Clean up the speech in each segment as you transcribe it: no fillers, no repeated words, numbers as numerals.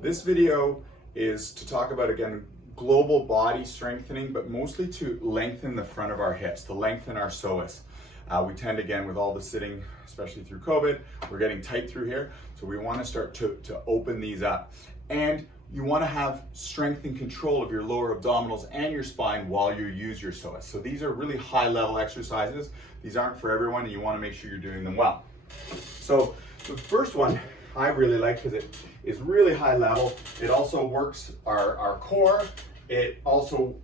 This video is to talk about, again, global body strengthening, but mostly to lengthen the front of our hips, to lengthen our psoas. We tend, again, with all the sitting, especially through COVID, we're getting tight through here. So we want to start to open these up. And you want to have strength and control of your lower abdominals and your spine while you use your psoas. So these are really high level exercises. These aren't for everyone, and you want to make sure you're doing them well. So the first one I really like because it is really high level. It also works our core. It also,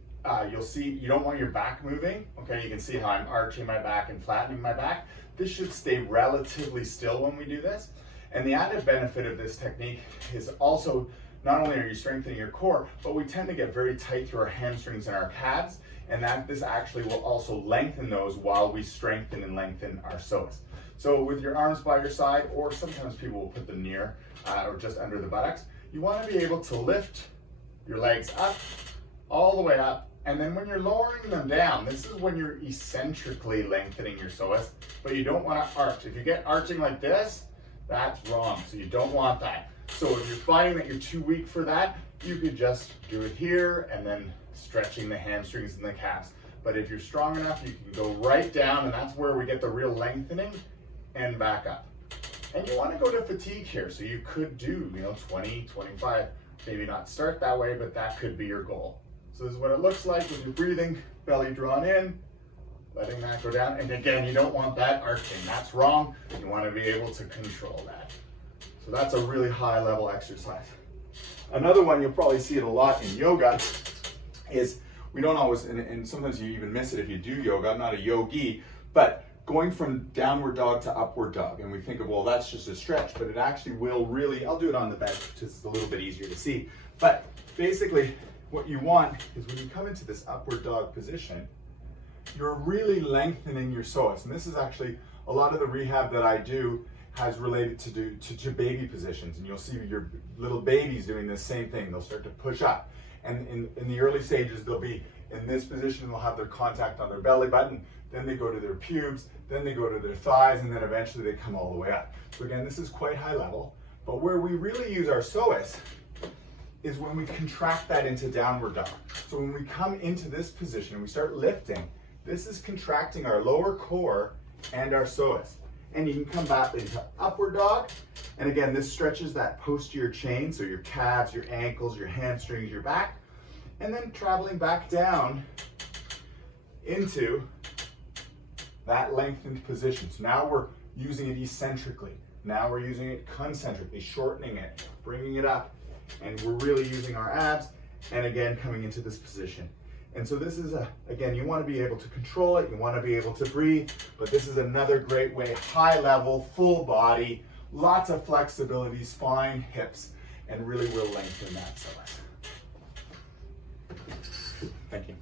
you'll see, you don't want your back moving. Okay, you can see how I'm arching my back and flattening my back. This should stay relatively still when we do this. And the added benefit of this technique is also, not only are you strengthening your core, but we tend to get very tight through our hamstrings and our calves, and this actually will also lengthen those while we strengthen and lengthen our psoas. So with your arms by your side, or sometimes people will put them near or just under the buttocks, you want to be able to lift your legs up, all the way up, and then when you're lowering them down, this is when you're eccentrically lengthening your psoas, but you don't want to arch. If you get arching like this, that's wrong, so you don't want that. So if you're finding that you're too weak for that, you could just do it here and then stretching the hamstrings and the calves. But if you're strong enough, you can go right down, and that's where we get the real lengthening, and back up. And you want to go to fatigue here, so you could do 20, 25, maybe not start that way, but that could be your goal. So this is what it looks like with your breathing, belly drawn in, letting that go down. And again, you don't want that arching. That's wrong. You want to be able to control that. So that's a really high level exercise. Another one, you'll probably see it a lot in yoga, is we don't always, and sometimes you even miss it if you do yoga. I'm not a yogi, but going from downward dog to upward dog. And we think of, well, that's just a stretch, but it actually will really, I'll do it on the bench, which is a little bit easier to see. But basically, what you want is when you come into this upward dog position, you're really lengthening your psoas. And this is actually a lot of the rehab that I do has related to baby positions. And you'll see your little babies doing the same thing. They'll start to push up. And in the early stages, they'll be in this position, they'll have their contact on their belly button, then they go to their pubes, then they go to their thighs, and then eventually they come all the way up. So again, this is quite high level, but where we really use our psoas is when we contract that into downward dog. So when we come into this position and we start lifting, this is contracting our lower core and our psoas. And you can come back into upward dog, and again, this stretches that posterior chain, so your calves, your ankles, your hamstrings, your back, and then traveling back down into that lengthened position. So now we're using it eccentrically. Now we're using it concentrically, shortening it, bringing it up, and we're really using our abs, and again, coming into this position. And so this is, again, you want to be able to control it, you want to be able to breathe, but this is another great way, high level, full body, lots of flexibility, spine, hips, and really will lengthen that psoas. Thank you.